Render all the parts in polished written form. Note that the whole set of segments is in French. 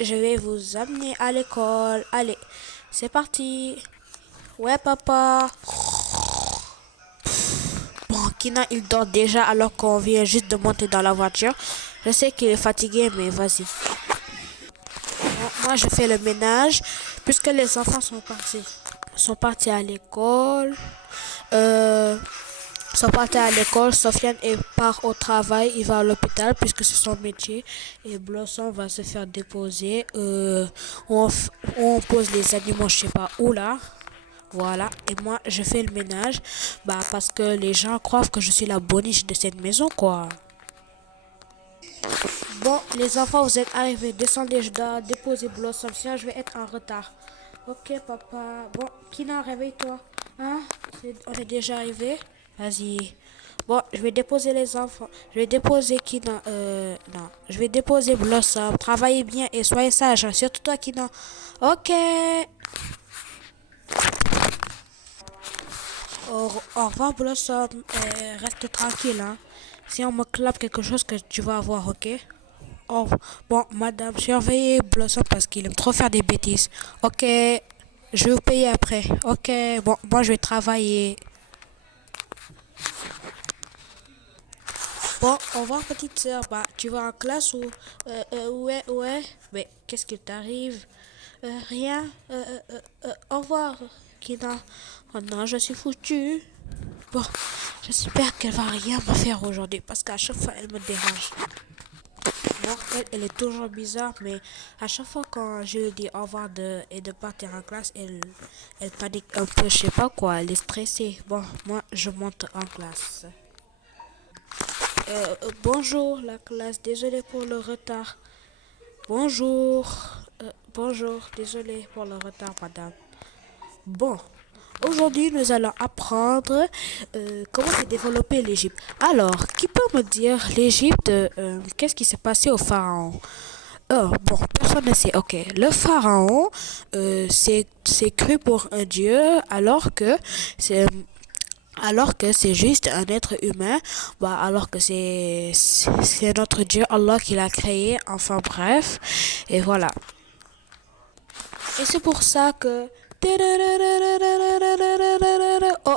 je vais vous amener à l'école. Allez, c'est parti. Ouais, papa. Bon, Kina, il dort déjà alors qu'on vient juste de monter dans la voiture. Je sais qu'il est fatigué, mais vas-y. Bon, moi, je fais le ménage puisque les enfants sont partis à l'école. Euh, Sont partis à l'école. Sofiane part au travail. Il va à l'hôpital puisque c'est son métier. Et Blossom va se faire déposer. Où on pose les animaux, je sais pas où là. Voilà. Et moi, je fais le ménage. Bah, parce que les gens croient que je suis la boniche de cette maison, quoi. Bon, les enfants, vous êtes arrivés. Descendez, je dois déposer Blossom, sinon je vais être en retard. Ok, papa. Bon, Kina, réveille-toi. Hein? On est déjà arrivé. Vas-y. Bon, je vais déposer les enfants. Je vais déposer Kina. Non. Je vais déposer Blossom. Travaillez bien et soyez sages, hein. Surtout toi, Kina. Ok. Au revoir, Blossom. Reste tranquille, hein. Si on me clappe quelque chose que tu vas avoir, ok? Oh, bon, madame, surveillez Blossom parce qu'il aime trop faire des bêtises. Ok, je vais vous payer après. Ok, bon, moi je vais travailler. Bon, au revoir, petite sœur. Bah, tu vas en classe ou... ouais, ouais. Mais qu'est-ce qui t'arrive? Rien. Au revoir, Kina. Oh non, je suis foutue. Bon, j'espère qu'elle va rien me faire aujourd'hui parce qu'à chaque fois, elle me dérange. Bon, elle est toujours bizarre, mais à chaque fois quand je lui dis au revoir et de partir en classe, elle panique un peu, je sais pas quoi, elle est stressée. Bon, moi, je monte en classe. Bonjour la classe, désolé pour le retard. Bonjour, bonjour, désolé pour le retard, madame. Bon, aujourd'hui nous allons apprendre comment s'est développé l'Égypte. Alors, qui peut me dire l'Égypte, qu'est-ce qui s'est passé au pharaon? Oh, bon, personne ne sait. Ok, le pharaon, c'est cru pour un dieu c'est alors que c'est juste un être humain, bah alors que c'est notre Dieu Allah qui l'a créé. Enfin bref, et voilà. Et c'est pour ça que oh,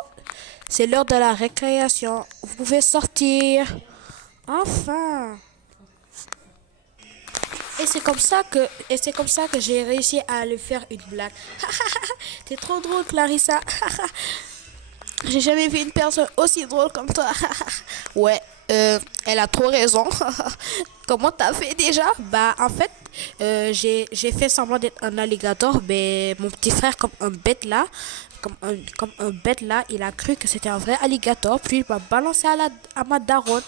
c'est l'heure de la récréation. Vous pouvez sortir. Enfin. Et c'est comme ça que j'ai réussi à lui faire une blague. T'es trop drôle, Clarissa. J'ai jamais vu une personne aussi drôle comme toi. Ouais, elle a trop raison. Comment t'as fait déjà? Bah, en fait, j'ai fait semblant d'être un alligator, mais mon petit frère, comme un bête là, il a cru que c'était un vrai alligator, puis il m'a balancé à ma daronne.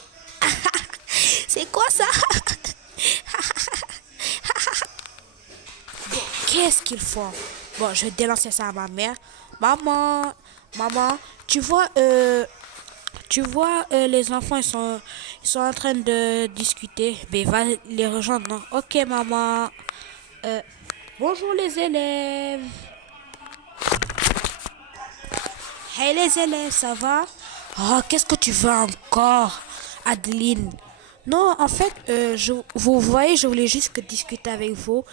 C'est quoi ça? Qu'est-ce qu'ils font? Bon, je vais dénoncer ça à ma mère. Maman, maman, les enfants, ils sont en train de discuter. Mais va les rejoindre, non? Ok, maman. Euh, Bonjour les élèves. Hey les élèves, ça va? Oh, qu'est-ce que tu veux encore, Adeline? Non, en fait, vous voyez, je voulais juste discuter avec vous.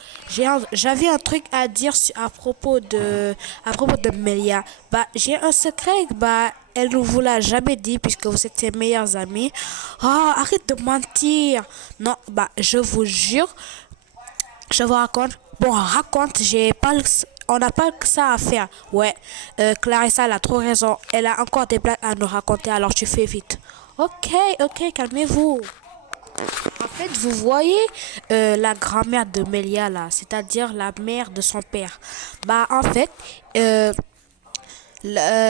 J'avais un truc à dire à propos de Melia. Bah, j'ai un secret, bah, elle ne vous l'a jamais dit puisque vous êtes ses meilleurs amis. Oh, arrête de mentir. Non, bah, je vous jure, je vous raconte. Bon, raconte, on n'a pas que ça à faire. Ouais, Clarissa, elle a trop raison. Elle a encore des blagues à nous raconter, alors tu fais vite. Ok, ok, calmez-vous. En fait, vous voyez la grand-mère de Melia là, c'est-à-dire la mère de son père. Bah, en fait, euh,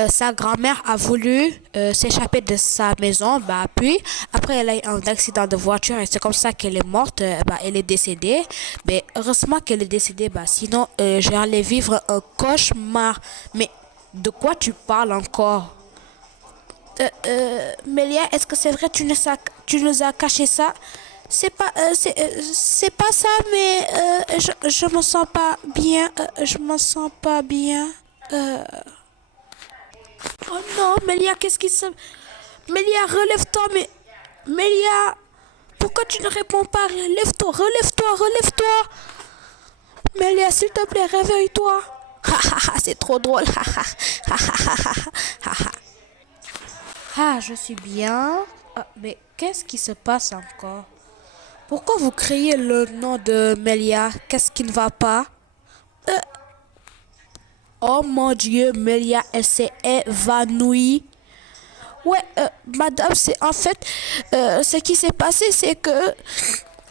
sa grand-mère a voulu s'échapper de sa maison. Bah, puis, après, elle a eu un accident de voiture et c'est comme ça qu'elle est morte. Bah, elle est décédée. Mais heureusement qu'elle est décédée. Bah, sinon, j'allais vivre un cauchemar. Mais de quoi tu parles encore? Mélia, est-ce que c'est vrai tu nous as caché ça? C'est pas ça, mais je me sens pas bien. Je me sens pas bien. Euh, oh non, Mélia, qu'est-ce qui se... Mélia, relève-toi, mais... Mélia, pourquoi tu ne réponds pas? Relève-toi, relève-toi, relève-toi. Melia, s'il te plaît, réveille-toi. C'est trop drôle. Je suis bien. Mais qu'est-ce qui se passe encore? Pourquoi vous criez le nom de Melia? Qu'est-ce qui ne va pas? Oh mon Dieu, Melia, elle s'est évanouie. Ouais, madame, c'est en fait, ce qui s'est passé, c'est que,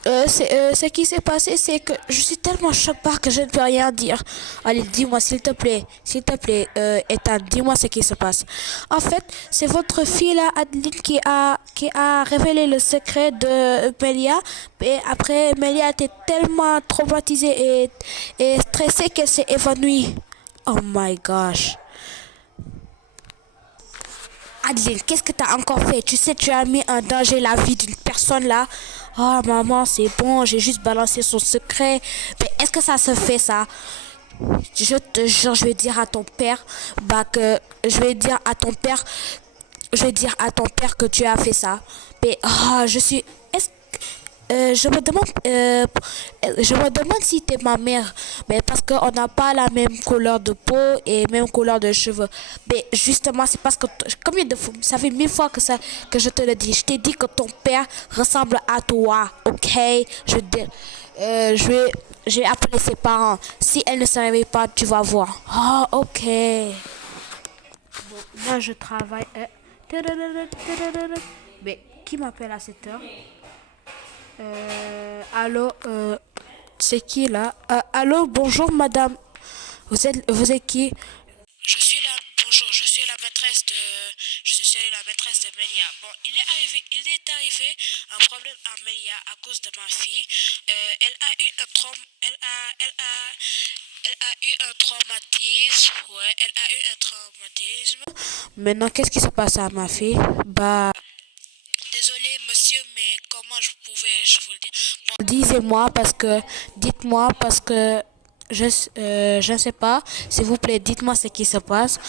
ce qui s'est passé, c'est que je suis tellement choquée que je ne peux rien dire. Allez, dis-moi, s'il te plaît, Ethan, dis-moi ce qui se passe. En fait, c'est votre fille là, Adeline, qui a révélé le secret de Melia. Et après, Melia était tellement traumatisée et stressée qu'elle s'est évanouie. Oh my gosh. Adeline, qu'est-ce que tu as encore fait? Tu sais, tu as mis en danger la vie d'une personne là. Oh maman, c'est bon, j'ai juste balancé son secret. Mais est-ce que ça se fait ça? Je te jure, je vais dire à ton père, que je vais dire à ton père, je vais dire à ton père que tu as fait ça. Mais je suis, est-ce je me demande si t'es ma mère, mais parce qu'on n'a pas la même couleur de peau et même couleur de cheveux. Mais justement, c'est parce que combien de fois, ça fait 1000 fois que je te le dis. Je t'ai dit que ton père ressemble à toi, ok? Je vais appeler ses parents. Si elle ne se réveille pas, tu vas voir. Ok. Bon, moi je travaille. Mais qui m'appelle à cette heure? Allô, c'est qui là? Allô, bonjour madame. Vous êtes qui? Bonjour, je suis la maîtresse de Melia. Bon, il est arrivé un problème à Melia à cause de ma fille. Elle a eu un elle a eu un traumatisme. Ouais, elle a eu un traumatisme. Maintenant, qu'est-ce qui se passe à ma fille? Désolé, monsieur, mais comment je vous le dire? Bon, dites-moi parce que je ne sais pas. S'il vous plaît, dites-moi ce qui se passe.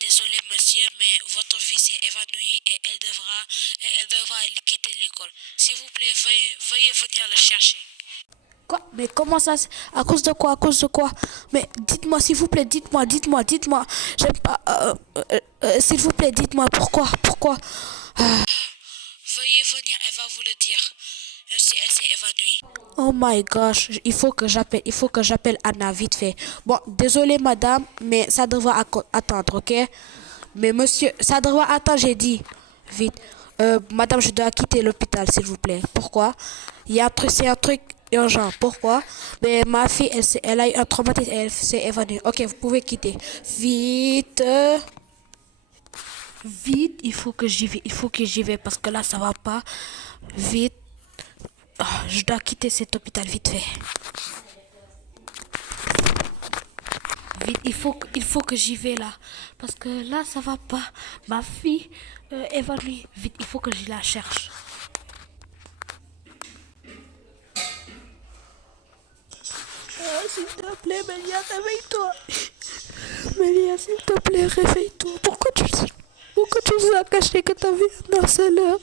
Désolé, monsieur, mais votre fille s'est évanouie et elle devra quitter l'école. S'il vous plaît, veuillez venir le chercher. Quoi? Mais comment ça? À cause de quoi? À cause de quoi? Mais dites-moi, s'il vous plaît, dites-moi. J'aime pas. S'il vous plaît, dites-moi pourquoi? Veuillez venir, elle va vous le dire. Même si elle s'est évanouie. Oh my gosh, il faut que j'appelle Anna vite fait. Bon, désolé madame, mais ça devra attendre, ok? Mais monsieur, ça devra attendre, j'ai dit. Vite. Madame, je dois quitter l'hôpital, s'il vous plaît. Pourquoi? C'est un truc urgent. Pourquoi? Mais ma fille, elle a eu un traumatisme et elle s'est évanouie. Ok, vous pouvez quitter. Vite. Vite, il faut que j'y vais parce que là, ça va pas. Vite. Je dois quitter cet hôpital vite fait. Vite, il faut que j'y vais là. Parce que là, ça va pas. Ma fille évanouie. Vite, il faut que je la cherche. S'il te plaît, Melia, réveille-toi. Melia, s'il te plaît, réveille-toi. Pourquoi tu nous as caché que t'avais un harceleur?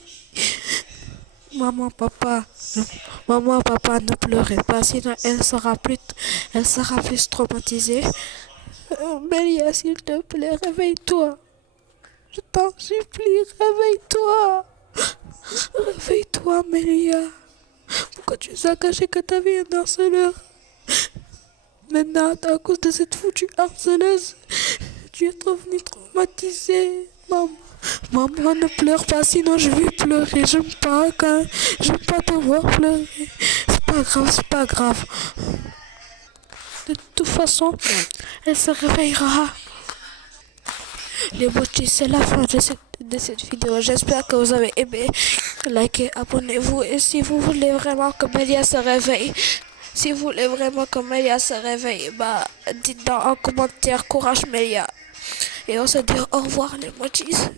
Maman, papa, ne pleurez pas, sinon elle sera plus traumatisée. Melia, s'il te plaît, réveille-toi. Je t'en supplie, réveille-toi. Réveille-toi, Melia. Pourquoi tu nous as caché que t'avais un harceleur? Maintenant, à cause de cette foutue harceleuse, tu es revenu traumatisée. Maman, ne pleure pas, sinon je vais pleurer. J'aime pas te voir pleurer. C'est pas grave. De toute façon, elle se réveillera. Les motifs, c'est la fin de cette vidéo. J'espère que vous avez aimé. Likez, abonnez-vous. Et si vous voulez vraiment que Melia se réveille, dites dans un commentaire courage Melia. Et on se dit au revoir les motifs.